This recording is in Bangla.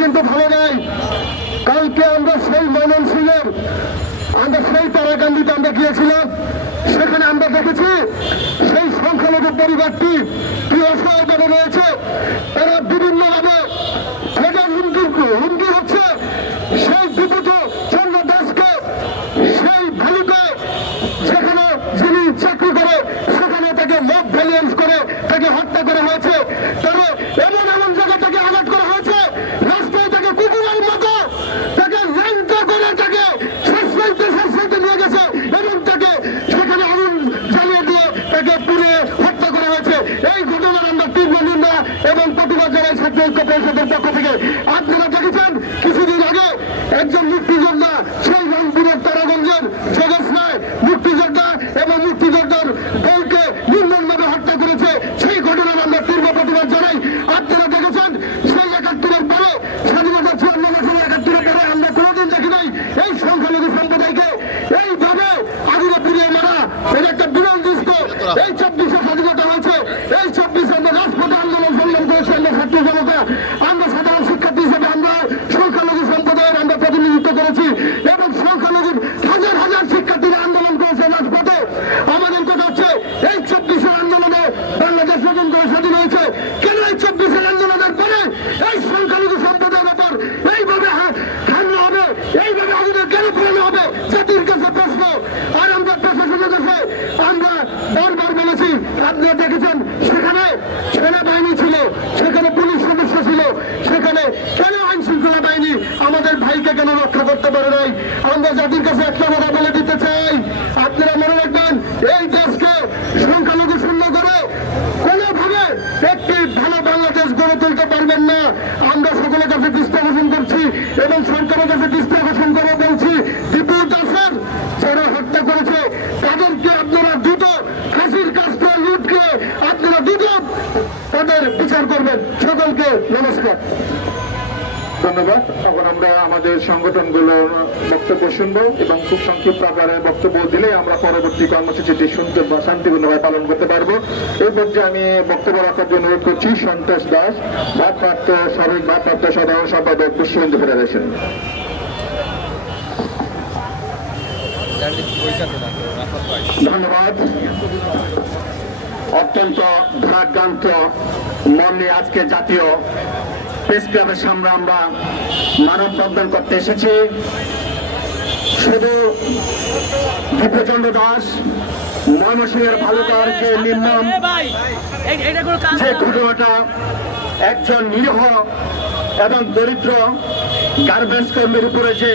কিন্তু ভালো নাই। কালকে আমরা সেই ময়মনসিংহের আমরা সেই তারাকান্দিতে আমরা গিয়েছিলাম। সেখানে আমরা দেখেছি সেই সংখ্যালঘু পরিবারটি কি পরিষদের পক্ষ থেকে আপনারা দেখেছেন, কিছুদিন আগে একজন মুক্তিযোদ্ধা সেই রংপুরের তারাগঞ্জের জগৎ রায় মুক্তিযোদ্ধা এবং মুক্তিযোদ্ধার বউকে নির্মমভাবে হত্যা করেছে। সেই ঘটনার আমরা তীব্র প্রতিবাদ জানাই। আপনারা দেখেছেন, সেই একাত্তরের পরে স্বাধীনতা চুয়ান্ন বছর একাত্তরের পরে আমরা কোনোদিন দেখি নাই এই সংখ্যালঘু সম্প্রদায়কে এইভাবে আগুনে পুড়িয়ে মারা। এটা একটা বিরল দৃশ্য, এই চব্বিশে স্বাধীনতা হয়েছে এই চব্বিশে আমরা রাজপথে আন্দোলন সংগ্রাম করেছি আমরা ছাত্র জনতা আমরা সাধারণ শিক্ষার্থী হিসেবে আমরা সংখ্যালঘু সম্প্রদায়ের আমরা প্রতিনিধিত্ব করেছি এবং সংখ্যালঘুর হাজার হাজার শিক্ষার্থীরা আন্দোলন করেছে রাজপথে আমাদের কথা হচ্ছে এই চব্বিশের আন্দোলনে বাংলাদেশ নতুন করে স্বাধীন হয়েছে কেন এই চব্বিশের আন্দোলনের পরে এই সংখ্যালঘু সম্প্রদায়ের ব্যাপার এইভাবে হা- হামলা হবে এইভাবে আগুনের কেন পোড়ানো হবে জাতির কাছে প্রশ্ন আর আমরা প্রশাসনের কাছে আমরা বারবার বলেছি আপনারা দেখেছেন সেখানে সেনাবাহিনী ছিল সেখানে পুলিশ সদস্য ছিল সেখানে কেন আইন শৃঙ্খলা বাহিনী আমাদের ভাইকে কেন রক্ষা পারে আমরা জাতির কাছে একটা কথা বলে দিতে চাই। আপনারা মনে রাখবেন, এই দেশকে সংখ্যালঘু শূন্য করে কোনোভাবে একটি ভালো বাংলাদেশ গড়ে তুলতে পারবেন না। আমরা সকলের কাছে দৃষ্টি আকর্ষণ করছি এবং সরকারের কাছে দৃষ্টি আকর্ষণ করে বলছি, দীপু দাসের যারা হত্যা করেছে, তাদেরকে আপনারা দ্রুত ফাঁসির কাজ করে লুটকে আপনারা দ্রুত তাদের বিচার করবেন। সকলকে নমস্কার। ধন্যবাদ। এখন আমরা আমাদের সংগঠনগুলোর বক্তব্য শুনব এবং খুব সংক্ষিপ্ত আকারে বক্তব্য দিলে আমরা পরবর্তী কর্মসূচিটি শুনতে বা শান্তিপূর্ণভাবে পালন করতে পারব। এই পর্যায়ে আমি বক্তব্য রাখার জন্য অনুরোধ করছি সন্তোষ দাস, ভারপ্রাপ্ত সাবেক ভারপ্রাপ্ত সাধারণ সম্পাদক বিশ্ব ফেডারেশন ধন্যবাদ। অত্যন্ত ভারাক্রান্ত মন আজকে জাতীয় প্রেস ক্লাবের সামনে আমরা মানব বন্ধন করতে এসেছি। শুধু দীপচন্দ্র দাস, ময়মনসিংহের ভাই এই- এটা যে ঘটনাটা একজন নিরীহ এবং দরিদ্র গার্মেন্টস কর্মীর উপরে যে